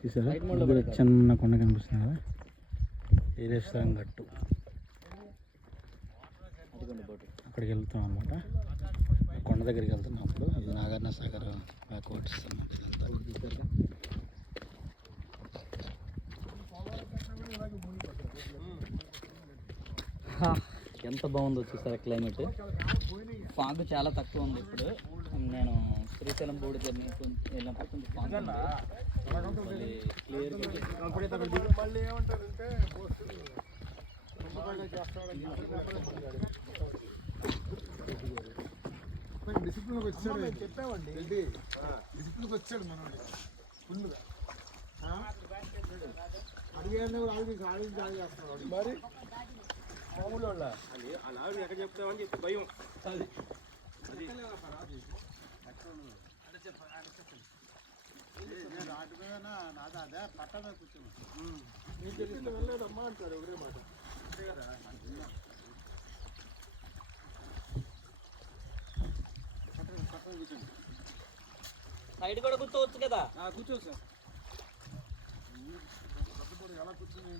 చూసారా చిన్న కొండ కనిపిస్తుంది కదా, ఏరేశ్వరం గట్టు. అక్కడికి వెళ్తాం అన్నమాట. కొండ దగ్గరికి వెళ్తున్నాం అప్పుడు. అది నాగార్జున సాగర్ బ్యాక్ వాటర్స్ అన్నమాట ఇదంతా. ఎంత బాగుందో చూసారా క్లైమేట్. ఫాగ్ చాలా తక్కువ ఉంది ఇప్పుడు. నేను శ్రీశైలం బోర్డు జర్నీ వెళ్ళినప్పుడు కొంచెం ఫాగ్ డిసిప్లిన్కి వచ్చాడు చెప్పామండి. డిసిప్లిన్కి వచ్చాడు మనోడు ఫుల్గా. అడిగానే ఆడి చేస్తున్నాడు మరి మామూలు వాళ్ళ అలా ఎక్కడ చెప్తామని చెప్పి భయం. రాటు మీద నాదా అదే పట్ట మీద కూర్చున్నాను. నీకు తెలిసి వెళ్ళలేదమ్మా అంటారు ఒకటే మాట. అంతే కదా. సైడ్ కూడా కూర్చోవచ్చు కదా. కూర్చోవచ్చు సార్. ఎలా కూర్చుని